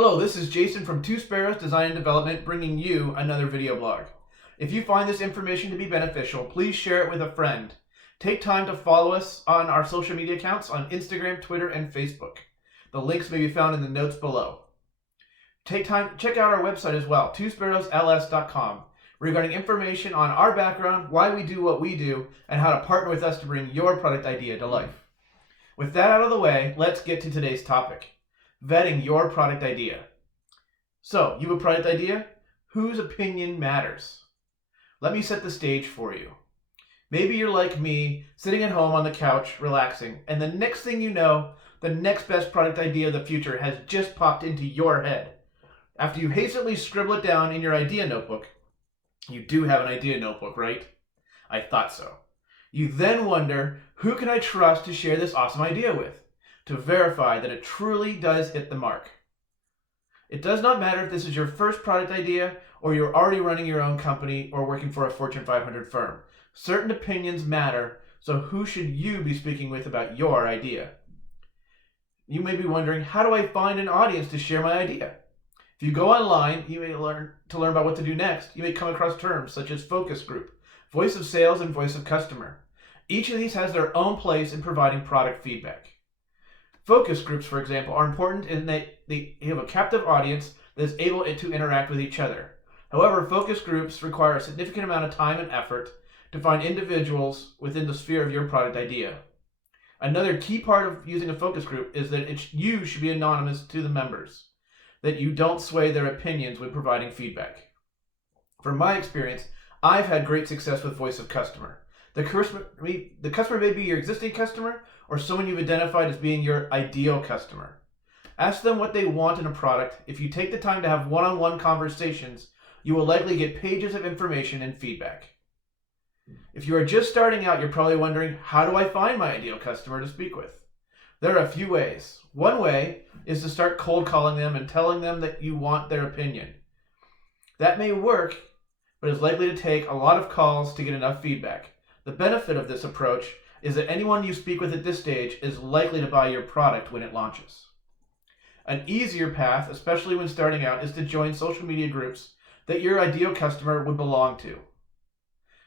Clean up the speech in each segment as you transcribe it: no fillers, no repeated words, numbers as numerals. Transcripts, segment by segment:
Hello, this is Jason from Two Sparrows Design and Development bringing you another video blog. If you find this information to be beneficial, please share it with a friend. Take time to follow us on our social media accounts on Instagram, Twitter, and Facebook. The links may be found in the notes below. Take time to check out our website as well, twosparrowsls.com, regarding information on our background, why we do what we do, and how to partner with us to bring your product idea to life. With that out of the way, let's get to today's topic. Vetting your product idea. So, you have a product idea? Whose opinion matters? Let me set the stage for you. Maybe you're like me, sitting at home on the couch, relaxing, and the next thing you know, the next best product idea of the future has just popped into your head. After you hastily scribble it down in your idea notebook, you do have an idea notebook, right? I thought so. You then wonder, who can I trust to share this awesome idea with, to verify that it truly does hit the mark? It does not matter if this is your first product idea or you're already running your own company or working for a Fortune 500 firm. Certain opinions matter, so who should you be speaking with about your idea? You may be wondering, how do I find an audience to share my idea? If you go online, you may learn about what to do next. You may come across terms such as focus group, voice of sales, and voice of customer. Each of these has their own place in providing product feedback. Focus groups, for example, are important in that they have a captive audience that is able to interact with each other. However, focus groups require a significant amount of time and effort to find individuals within the sphere of your product idea. Another key part of using a focus group is that you should be anonymous to the members, that you don't sway their opinions when providing feedback. From my experience, I've had great success with voice of customer. The customer may be your existing customer or someone you've identified as being your ideal customer. Ask them what they want in a product. If you take the time to have one-on-one conversations, you will likely get pages of information and feedback. If you are just starting out, you're probably wondering, how do I find my ideal customer to speak with? There are a few ways. One way is to start cold calling them and telling them that you want their opinion. That may work, but is likely to take a lot of calls to get enough feedback. The benefit of this approach is that anyone you speak with at this stage is likely to buy your product when it launches. An easier path, especially when starting out, is to join social media groups that your ideal customer would belong to.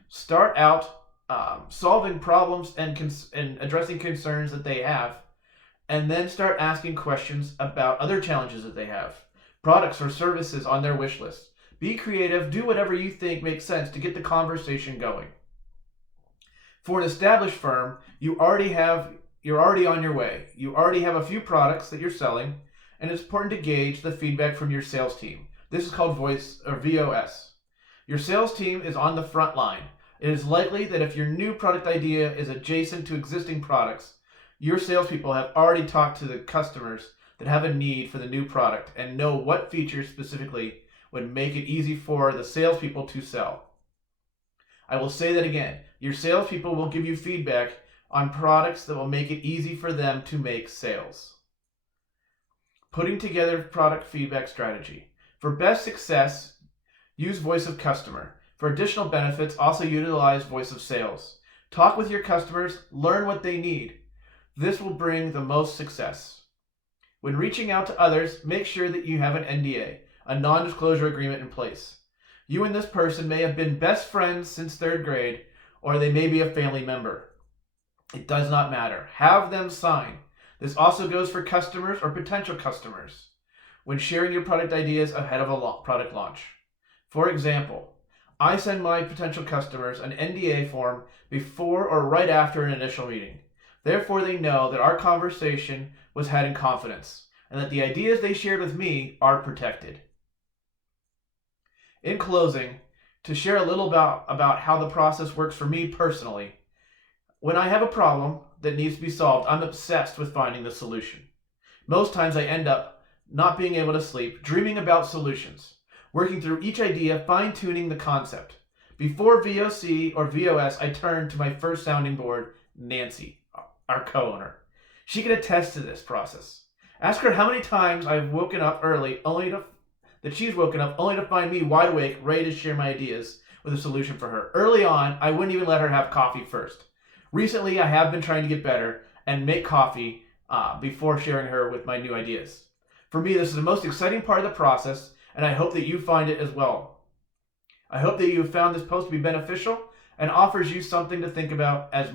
Start out solving problems and addressing concerns that they have, and then start asking questions about other challenges that they have, products or services on their wish list. Be creative, do whatever you think makes sense to get the conversation going. For an established firm, you're already on your way. You already have a few products that you're selling, and it's important to gauge the feedback from your sales team. This is called voice or VOS. Your sales team is on the front line. It is likely that if your new product idea is adjacent to existing products, your salespeople have already talked to the customers that have a need for the new product and know what features specifically would make it easy for the salespeople to sell. I will say that again. Your salespeople will give you feedback on products that will make it easy for them to make sales. Putting together product feedback strategy. For best success, use voice of customer. For additional benefits, also utilize voice of sales. Talk with your customers, learn what they need. This will bring the most success. When reaching out to others, make sure that you have an NDA, a non-disclosure agreement in place. You and this person may have been best friends since 3rd grade, or they may be a family member. It does not matter. Have them sign. This also goes for customers or potential customers when sharing your product ideas ahead of a product launch. For example, I send my potential customers an NDA form before or right after an initial meeting. Therefore, they know that our conversation was had in confidence and that the ideas they shared with me are protected. In closing, to share a little about how the process works for me personally, when I have a problem that needs to be solved, I'm obsessed with finding the solution. Most times I end up not being able to sleep, dreaming about solutions, working through each idea, fine-tuning the concept. Before VOC or VOS, I turn to my first sounding board, Nancy, our co-owner. She can attest to this process. Ask her how many times I've woken up early that she's woken up only to find me wide awake, ready to share my ideas with a solution for her. Early on, I wouldn't even let her have coffee first. Recently, I have been trying to get better and make coffee before sharing her with my new ideas. For me, this is the most exciting part of the process, and I hope that you find it as well. I hope that you have found this post to be beneficial and offers you something to think about as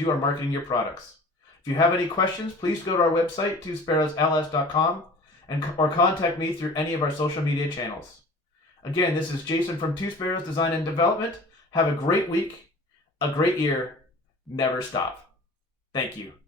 you are marketing your products. If you have any questions, please go to our website, twosparrowsls.com, or contact me through any of our social media channels. Again, this is Jason from Two Sparrows Design and Development. Have a great week, a great year. Never stop. Thank you.